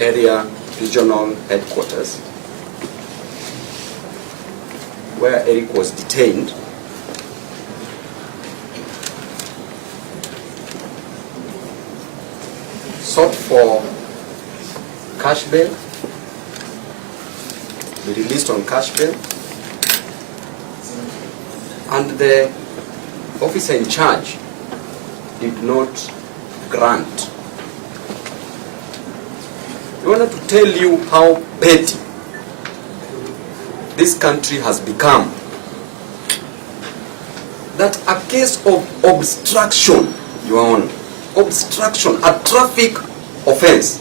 area regional headquarters, where Eric was detained. Sought for cash bail, be released on cash bail, and the officer in charge did not grant. I wanted to tell you how petty this country has become. That a case of obstruction, Your Honor, obstruction, a traffic offense,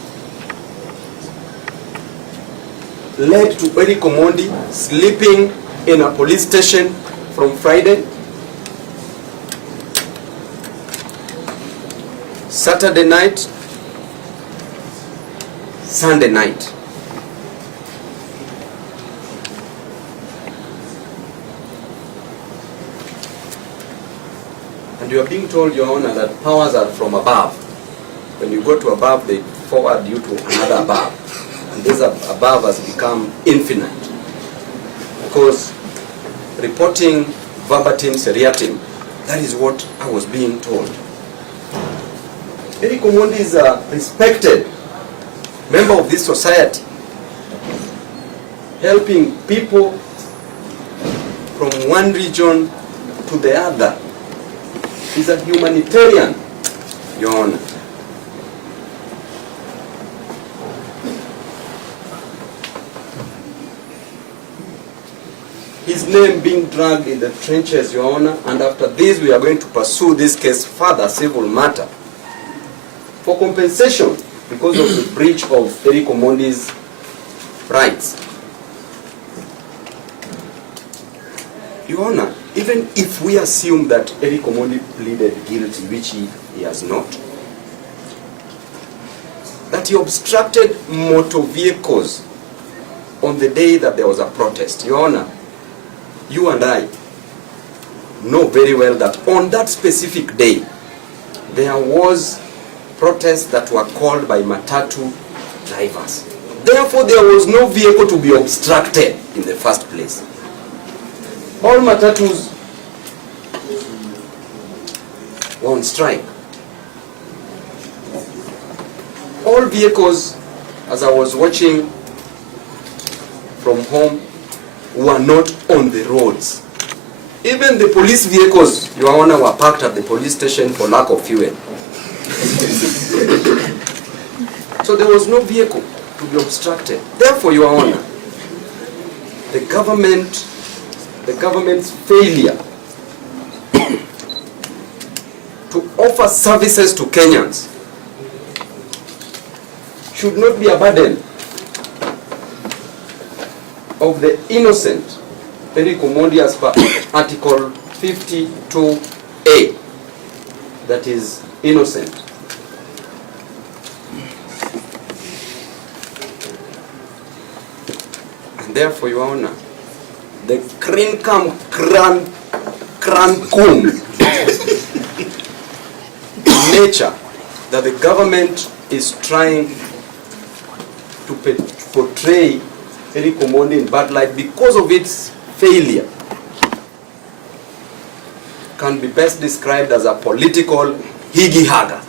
led to Eric Omondi sleeping in a police station from Friday, Saturday night, Sunday night. And you are being told, Your Honor, that powers are from above. When you go to above, they forward you to another above. And this above has become infinite. Because reporting verbatim seriatim, that is what I was being told. Eric Omondi is a respected member of this society, helping people from one region to the other. He's a humanitarian, Your Honor. His name being dragged in the trenches, Your Honor, and after this we are going to pursue this case further, civil matter, for compensation because of the breach of Eric Omondi's rights. Your Honor, even if we assume that Eric Omondi pleaded guilty, which he has not, that he obstructed motor vehicles on the day that there was a protest. Your Honor, you and I know very well that on that specific day, there was protests that were called by matatu drivers. Therefore, there was no vehicle to be obstructed in the first place. All matatus were on strike. All vehicles, as I was watching from home, were not on the roads. Even the police vehicles, Your Honor, were parked at the police station for lack of fuel. So there was no vehicle to be obstructed. Therefore, Your Honor, the government's failure to offer services to Kenyans should not be a burden of the innocent Eric Omondi as per Article 52A, that is innocent. And therefore, Your Honor, the Krinkam Krankum nature that the government is trying to portray Eric Omondi in bad light because of its failure can be best described as a political higi-haga.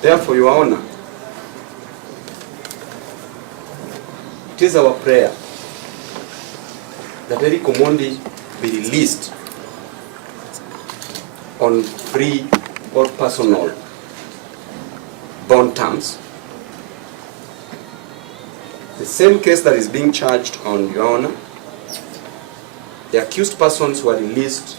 Therefore, Your Honor, it is our prayer that Eric Omondi be released on free or personal bond terms. The same case that is being charged on, Your Honor, the accused persons were released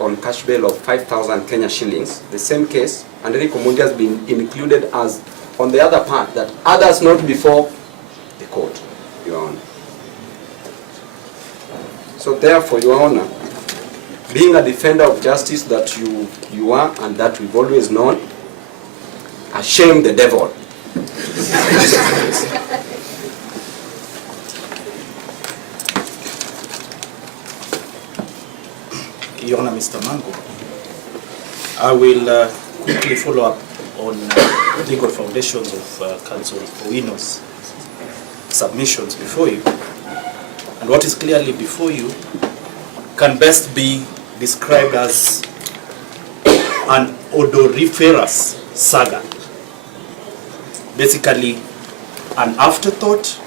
on cash bail of 5,000 Kenya shillings. The same case, and Eric Omondi has been included as on the other part, that others not before the court, Your Honor. So therefore, Your Honor, being a defender of justice that you are and that we've always known, shame the devil. Your Honor, Mr. Mango, I will quickly follow up on legal foundations of Counsel Owino's submissions before you. And what is clearly before you can best be described as an odoriferous saga. Basically, an afterthought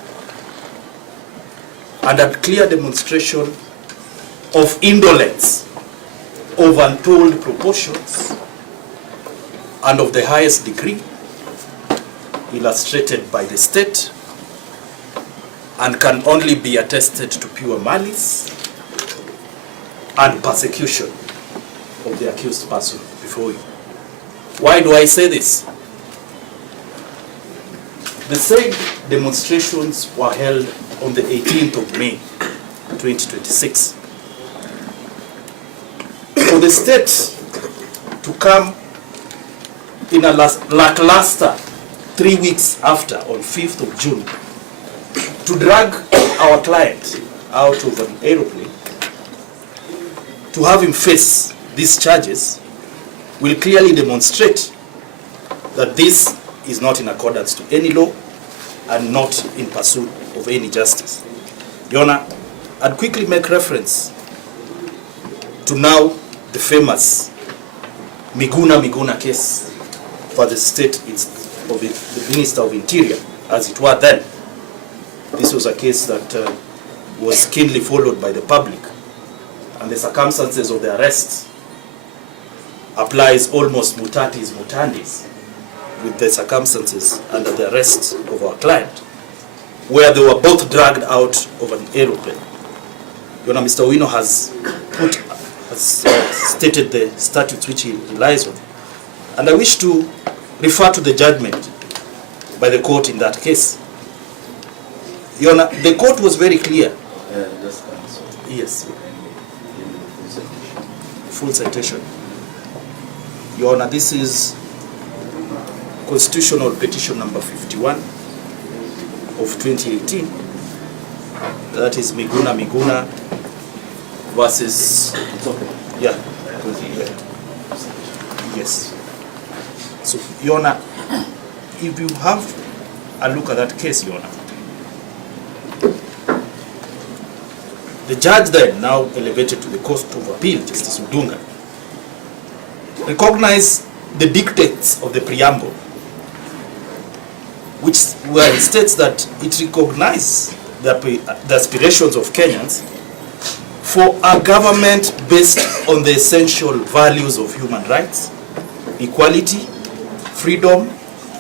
and a clear demonstration of indolence of untold proportions and of the highest degree, illustrated by the state, and can only be attested to pure malice and persecution of the accused person before you. Why do I say this? The said demonstrations were held on the 18th of May, 2026. For the state to come in a lackluster 3 weeks after, on 5th of June, to drag our client out of an aeroplane, to have him face these charges, will clearly demonstrate that this is not in accordance to any law and not in pursuit of any justice. Your Honor, I'd quickly make reference to now the famous Miguna case for the state of the Minister of Interior, as it were then. This was a case that was keenly followed by the public, and the circumstances of the arrest applies almost mutatis mutandis with the circumstances under the arrest of our client, where they were both dragged out of an aeroplane. Your Honor, Mr. Owino has stated the statutes which he relies on, and I wish to refer to the judgment by the court in that case. Your Honor, the court was very clear. Just answer. Yes. Full citation. Your Honor, this is Constitutional Petition number 51 of 2018. That is Miguna versus... Yeah. Yes. So, Your Honor, if you have a look at that case, Your Honor, the judge then, now elevated to the Court of Appeal, Justice Udunga, recognized the dictates of the preamble, where it states that it recognizes the aspirations of Kenyans for a government based on the essential values of human rights, equality, freedom,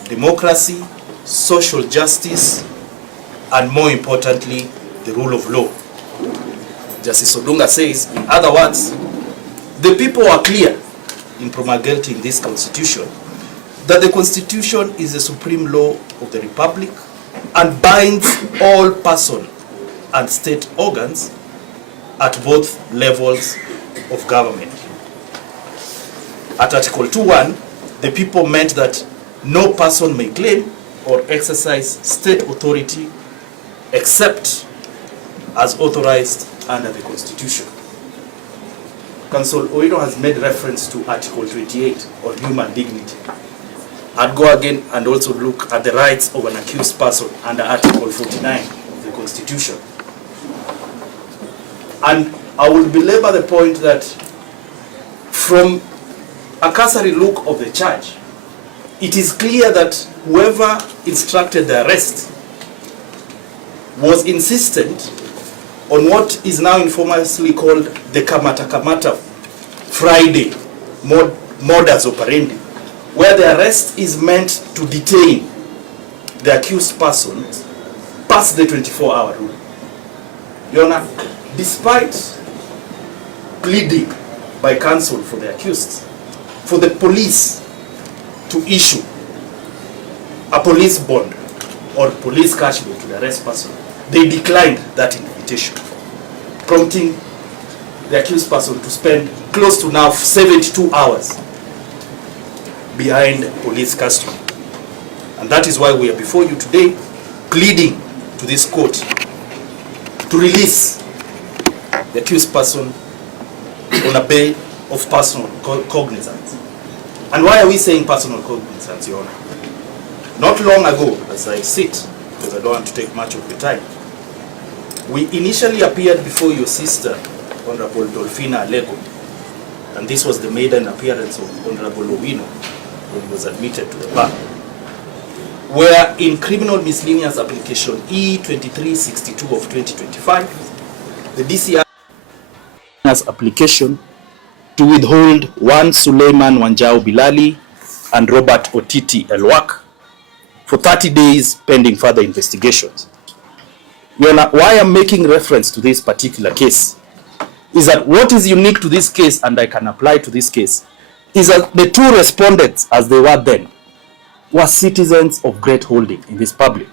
democracy, social justice, and more importantly, the rule of law. Justice Odunga says, in other words, the people are clear in promulgating this constitution that the constitution is the supreme law of the republic and binds all person and state organs at both levels of government. At Article 2.1, the people meant that no person may claim or exercise state authority except as authorized under the Constitution. Counsel Owino has made reference to Article 28 on human dignity. I'd go again and also look at the rights of an accused person under Article 49 of the Constitution. And I will belabor the point that from a cursory look of the charge, it is clear that whoever instructed the arrest was insistent on what is now infamously called the Kamata Friday modus operandi, where the arrest is meant to detain the accused person past the 24-hour rule. Your Honor, despite pleading by counsel for the accused, for the police to issue a police bond or police cash bail to the arrest person, they declined that invitation, prompting the accused person to spend close to now 72 hours behind police custody. And that is why we are before you today, pleading to this court to release the accused person on a bail of personal cognizance. And why are we saying personal cognizance, Your Honor? Not long ago, as I sit, because I don't want to take much of your time, we initially appeared before your sister, Honorable Dolphina Alego, and this was the maiden appearance of Honorable Owino when he was admitted to the bar, where in criminal miscellaneous application E2362 of 2025, the DCI has application to withhold one Suleiman Wanjau Bilali and Robert Otiti Elwak for 30 days pending further investigations. Why I'm making reference to this particular case is that what is unique to this case, and I can apply to this case, is that the two respondents, as they were then, were citizens of great holding in this public.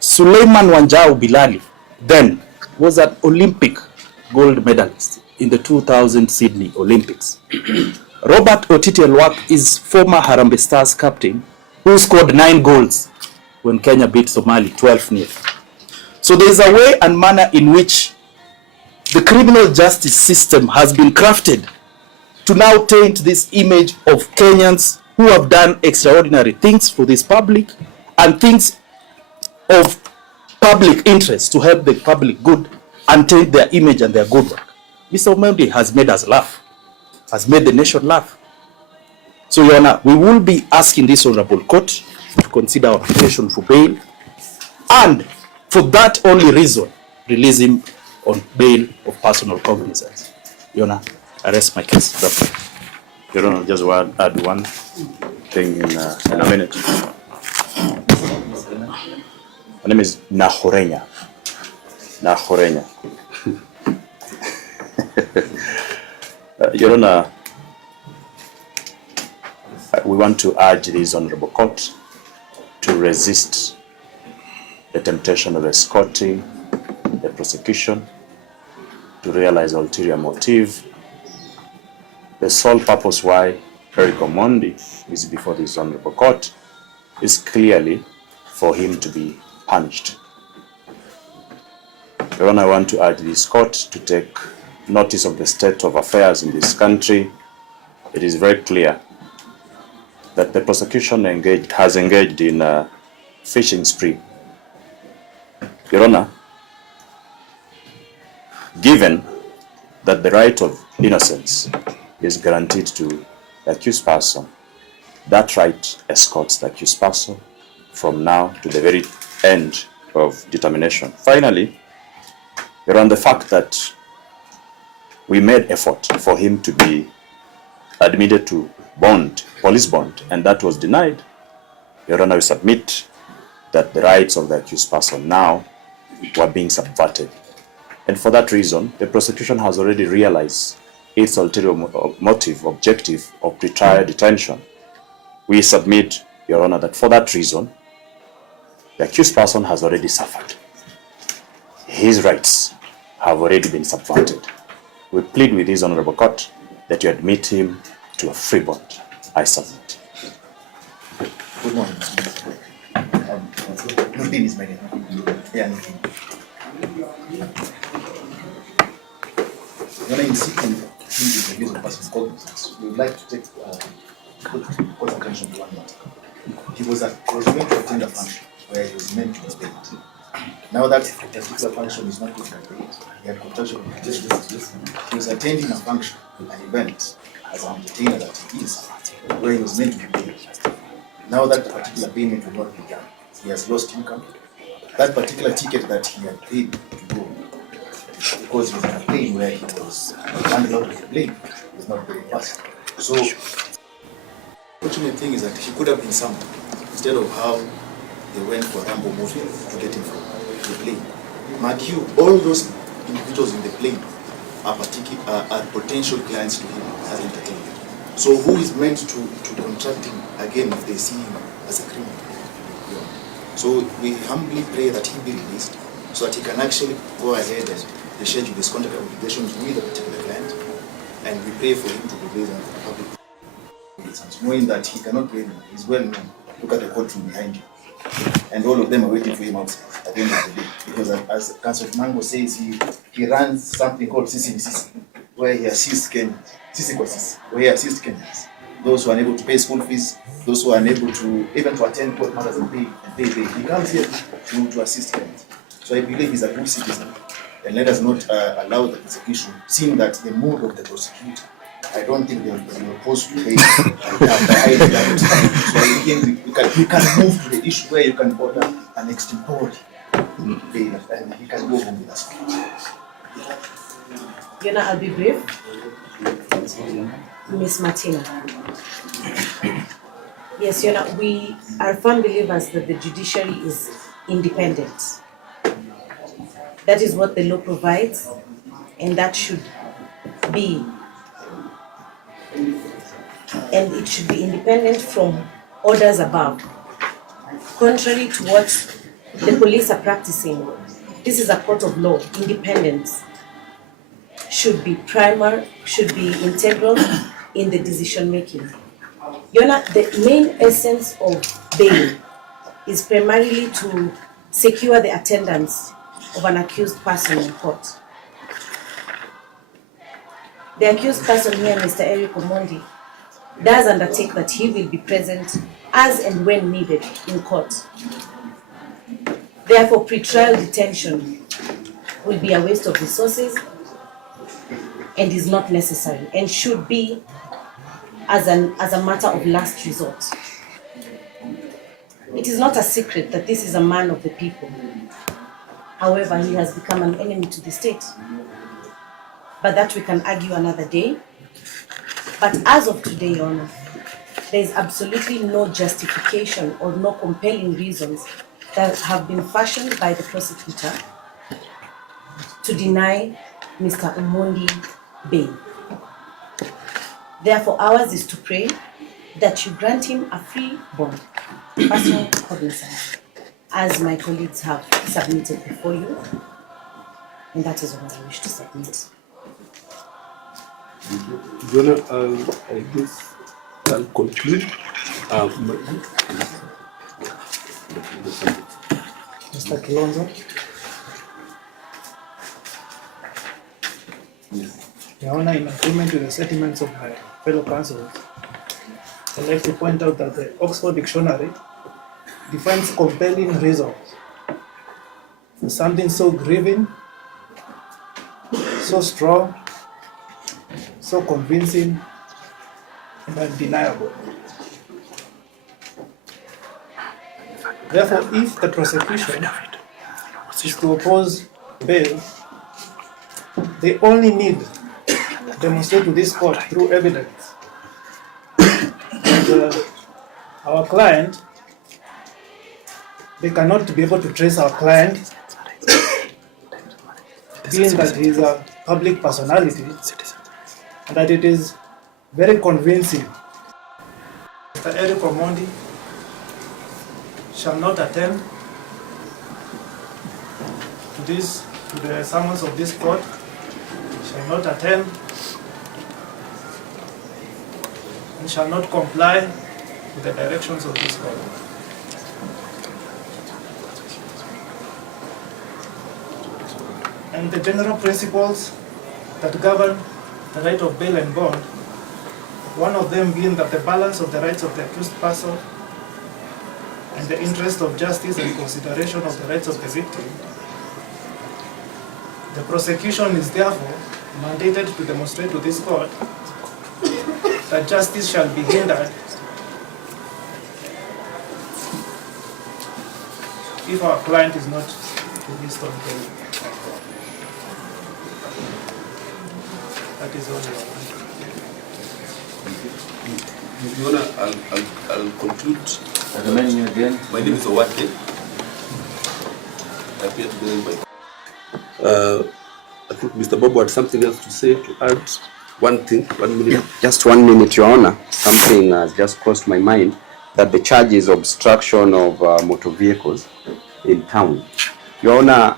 Suleiman Wanjau Bilali then was an Olympic gold medalist in the 2000 Sydney Olympics. Robert Otiti Elwak is former Harambee Stars captain who scored 9 goals when Kenya beat Somali 12-0. So there is a way and manner in which the criminal justice system has been crafted to now taint this image of Kenyans who have done extraordinary things for this public and things of public interest to help the public good and taint their image and their good work. Mr. Omondi has made us laugh, has made the nation laugh. So, Your Honor, we will be asking this honorable court to consider our application for bail, and for that only reason, release him on bail of personal cognizance. Your Honor, I rest my case. Your Honor, just add one thing in a minute. My name is Nahorenya. Your Honor, we want to urge this honorable court to resist the temptation of escorting the prosecution to realize ulterior motive. The sole purpose why Eric Omondi is before this honorable court is clearly for him to be punished. Your Honor, I want to urge this court to take notice of the state of affairs in this country. It is very clear that the prosecution has engaged in a fishing spree. Your Honor, given that the right of innocence is guaranteed to the accused person, that right escorts the accused person from now to the very end of determination. Finally, Your Honor, the fact that we made effort for him to be admitted to bond, police bond, and that was denied, Your Honor, we submit that the rights of the accused person now were being subverted. And for that reason, the prosecution has already realized its ulterior motive, objective of pretrial detention. We submit, Your Honor, that for that reason, the accused person has already suffered. His rights have already been subverted. We plead with this honorable court that you admit him to a free bond. I submit. Good morning. Nordin is my name. Yeah, Nordin. When I'm seeking the abuse of person's cognizance, we would like to take court attention to one matter. He was meant to attend a function where he was meant to be paid. Now that particular function is not going to be paid, he had contractual obligations. He was attending a function, an event, as an entertainer that he is, where he was meant to be paid. Now that particular payment will not be done. He has lost income. That particular ticket that he had paid to go, because he was in a plane where he was landed out of the plane, was not very fast. So, the fortunate thing is that he could have been summoned instead of how they went for Rambo movie to get him from the plane. Mark you, all those individuals in the plane are potential clients to him as entertainer. So who is meant to contract him again if they see him as a criminal? Yeah. So we humbly pray that he be released so that he can actually go ahead and discharge his contract obligations with a particular client, and we pray for him to be released for the public, knowing that he cannot pay them. He's well known. Look at the courtroom behind you. And all of them are waiting for him outside at the end of the day. Because as Councillor Mango says, he runs something called CCBCC. where he assists Kenyans, where he assists Kenyans. Those who are unable to pay school fees, those who are unable to even to attend court matters and pay. He comes here to assist Kenyans. So I believe he's a good citizen. And let us not allow the persecution, seeing that the mood of the prosecutor, I don't think they were opposed to pay. So you can move to the issue where you can order an extempore bail and he can go home with us. Yona, I'll be brief. Miss Martina. Yes, Yona, we are firm believers that the judiciary is independent. That is what the law provides, and that should be, and it should be independent from orders above. Contrary to what the police are practicing, this is a court of law. Independence should be integral in the decision making. Yona, the main essence of bail is primarily to secure the attendance of an accused person in court. The accused person here, Mr. Omondi, does undertake that he will be present as and when needed in court. Therefore, pre-trial detention will be a waste of resources and is not necessary and should be as a matter of last resort. It is not a secret that this is a man of the people. However, he has become an enemy to the state. But that we can argue another day. But as of today, Your Honor, there is absolutely no justification or no compelling reasons that have been fashioned by the prosecutor to deny Mr. Omondi bail. Therefore, ours is to pray that you grant him a free bond, personal cognizance, as my colleagues have submitted before you, and that is what I wish to submit. I guess I'll conclude. Mr. Kilonzo. Your Honor, in agreement with the sentiments of my fellow counsels, I'd like to point out that the Oxford Dictionary defines compelling reasons for something so grieving, so strong, so convincing, and undeniable. Therefore, if the prosecution is to oppose bail, they only need to demonstrate to this court through evidence. And our client, they cannot be able to trace our client, being that he is a public personality, and that it is very convincing. Mr. Eric Omondi shall not attend to the summons of this court, shall not attend, and shall not comply with the directions of this court. And the general principles that govern the right of bail and bond, one of them being that the balance of the rights of the accused person and the interest of justice and consideration of the rights of the victim. The prosecution is therefore mandated to demonstrate to this court that justice shall be hindered if our client is not released on bail. That is all. Your Honor, I'll conclude. Again. My name is Owinde. I appear today by. I think Mr. Babu had something else to say, to add. 1 minute. Just 1 minute, Your Honor. Something has just crossed my mind, that the charge is obstruction of motor vehicles in town. Your Honor,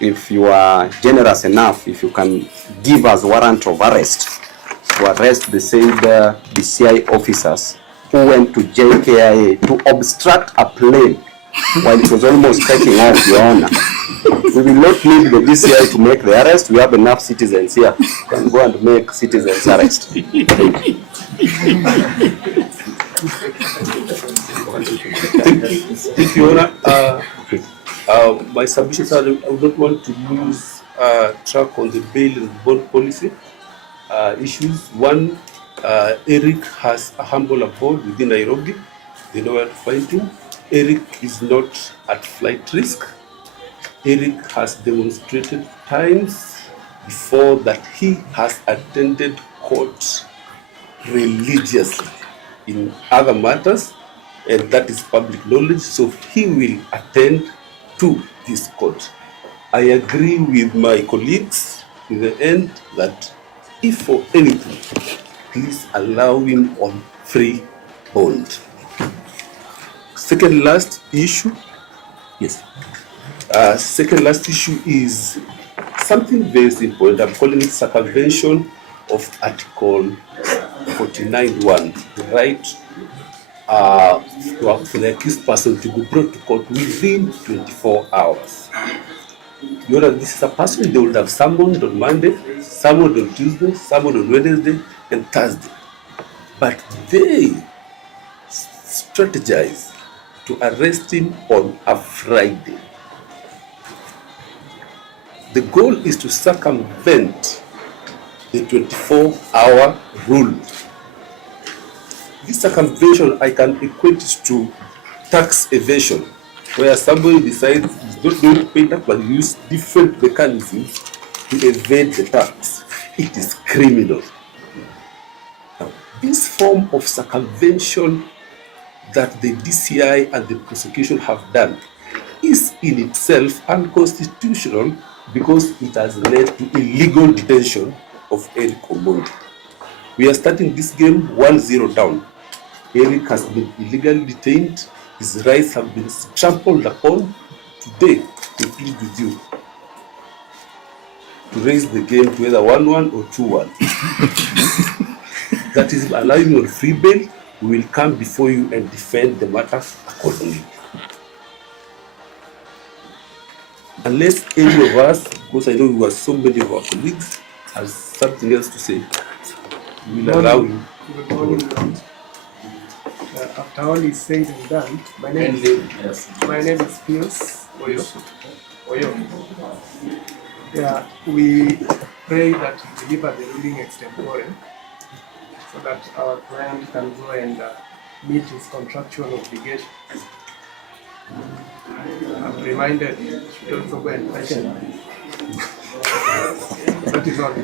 if you are generous enough, if you can give us warrant of arrest to arrest the said DCI officers who went to JKIA to obstruct a plane while it was almost taking off, Your Honor. We will not need the DCI to make the arrest. We have enough citizens here. We can go and make citizens arrest. Thank you, Your Honor. My submissions are I would not want to lose track on the bail and bond policy issues. One, Eric has a humble abode within Nairobi. They know where to find him. Eric is not at flight risk. Eric has demonstrated times before that he has attended court religiously in other matters, and that is public knowledge, so he will attend to this court. I agree with my colleagues in the end that if for anything, please allow him on free bond. Second last issue, yes. Second last issue is something very simple. I'm calling it circumvention of Article 49(1), the right for the accused person to be brought to court within 24 hours. You know, this is a person they would have summoned on Monday, summoned on Tuesday, summoned on Wednesday, and Thursday. But they strategize to arrest him on a Friday. The goal is to circumvent the 24-hour rule. This circumvention I can equate to tax evasion, where somebody decides he's not going to pay tax but use different mechanisms to evade the tax. It is criminal. Now, this form of circumvention that the DCI and the prosecution have done is in itself unconstitutional because it has led to illegal detention of Eric Omondi. We are starting this game 1-0 down. Eric has been illegally detained. His rights have been trampled upon. Today, we plead with you to raise the game to either 1-1 or 2-1. That is, allowing you on free bail. We will come before you and defend the matter accordingly. Unless any of us, because I know you are so many of our colleagues, has something else to say, we will allow you. Good morning. After all is said and done, my name is Pius Oyo. Yeah, we pray that you deliver the ruling extempore so that our client can go and meet his contractual obligation. I'm reminded you should also go and fetch him. That is all.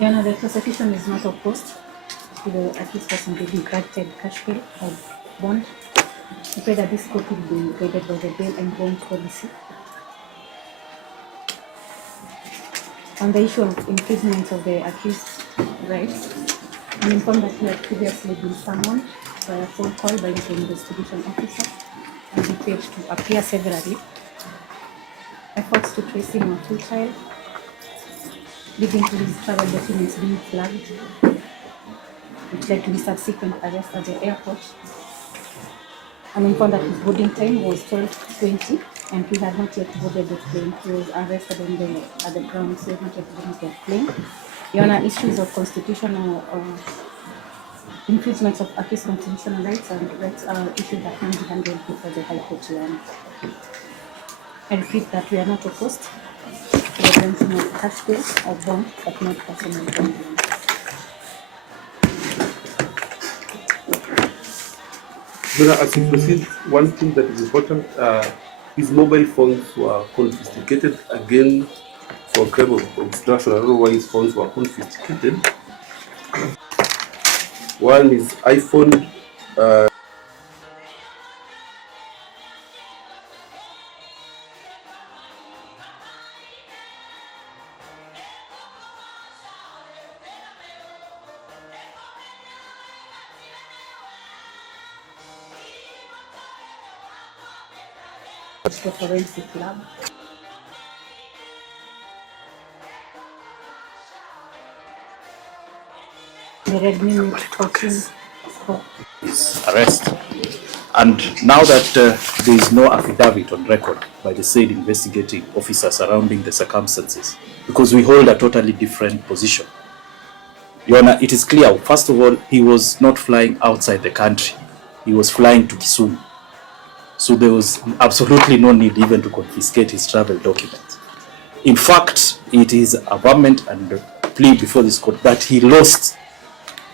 Your Honor, the prosecution is not opposed to the accused person being granted cash bail or bond. We pray that this court will be guided by the bail and bond policy. On the issue of imprisonment of the accused rights, I'm informed that he had previously been summoned by a phone call by the investigation officer and he failed to appear severally. Efforts to trace him were futile, leading to his travel documents being flagged, which led to his subsequent arrest at the airport. I'm informed that his boarding time was 12:20 and he had not yet boarded the plane. He was arrested at the ground, so he had not yet boarded the plane. Your Honor, issues of constitutional infringements of accused constitutional rights and rights are issues that can be handled before the High Court, Your Honor. I repeat that we are not opposed to the granting of cash bail or bond, but not personal bond. As we proceed, one thing that is important, his mobile phones were confiscated again for crime of obstruction. I don't know why his phones were confiscated. One is iPhone. The forensic lab. The Redmi Note 14 Pro. his arrest. And now that there is no affidavit on record by the said investigating officer surrounding the circumstances, because we hold a totally different position. Your Honor, it is clear, first of all, he was not flying outside the country. He was flying to Kisumu. So there was absolutely no need even to confiscate his travel documents. In fact, it is a government and plea before this court that he lost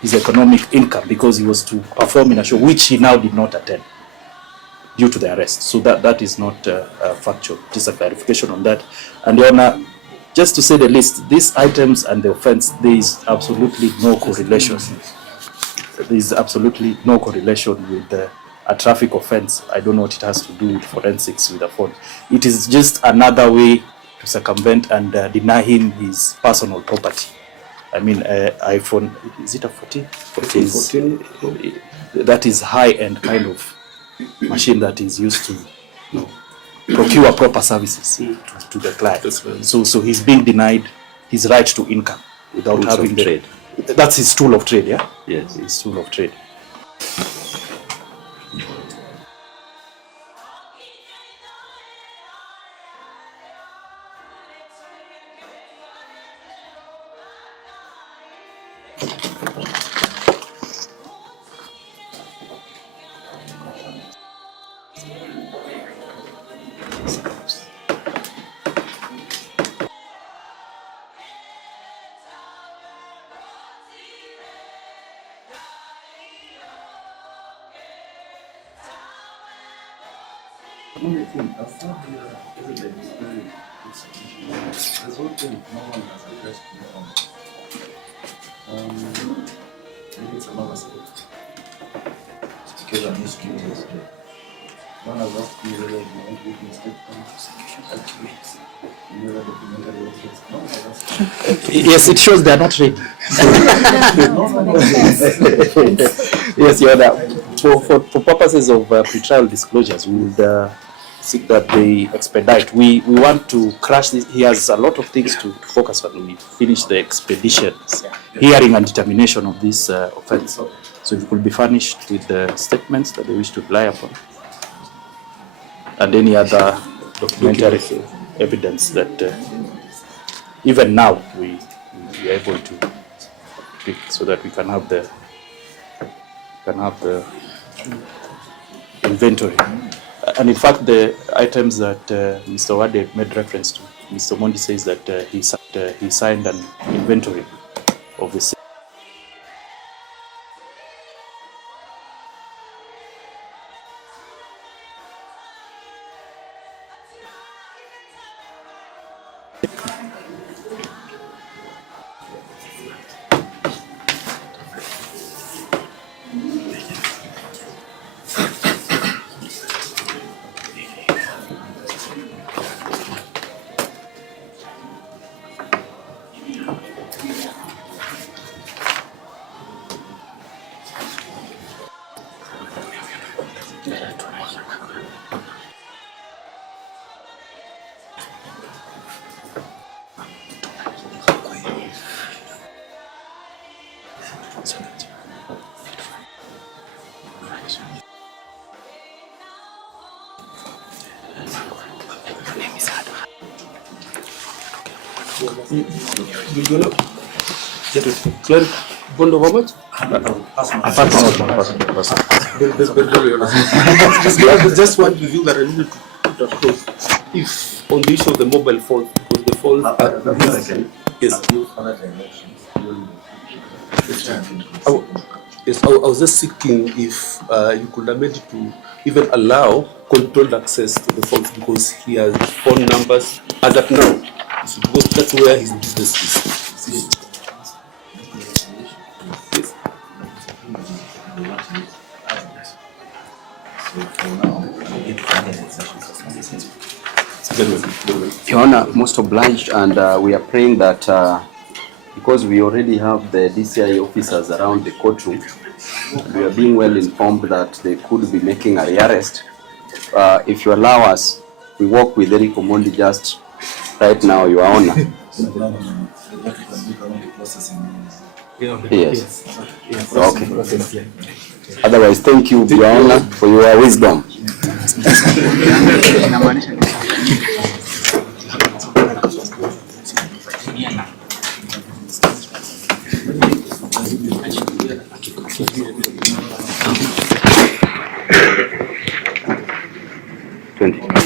his economic income because he was to perform in a show which he now did not attend due to the arrest. So that is not factual. Just a clarification on that. And Your Honor, just to say the least, these items and the offense, there is absolutely no correlation. There is absolutely no correlation with a traffic offense. I don't know what it has to do with forensics with a phone. It is just another way to circumvent and deny him his personal property. I mean, iPhone, is it a 14? 14. That is high-end kind of machine that is used to procure proper services to the client. So he's being denied his right to income without Tools having of the trade. That's his tool of trade, yeah? Yes. His tool of trade. Yes, it shows they are not ready. Yes, Your Honor. For purposes of pretrial disclosures, we would seek that they expedite. We want to crash this. He has a lot of things to focus on. We finish the expeditions, hearing and determination of this offense. So if it could be furnished with the statements that they wish to rely upon, and any other documentary evidence that even now we are able to pick, so that we can have the inventory. And in fact, the items that Mr. Wade made reference to, Mr. Omondi says that he signed an inventory of the same. You're gonna get it clear. Bond of how much? Just one review that I needed to put across. If on the issue of the mobile phone, because the phone yes. Yes, I was just seeking if you could amend it to even allow controlled access to the phones, because he has phone numbers as of now. Because that's where his business is. Yes. Your Honor, most obliged, and we are praying that because we already have the DCI officers around the courtroom, we are being well informed that they could be making a rearrest. If you allow us, we work with Eric Omondi just right now, Your Honor. Yes. Okay. Otherwise, thank you, Your Honor, for your wisdom. Twenty.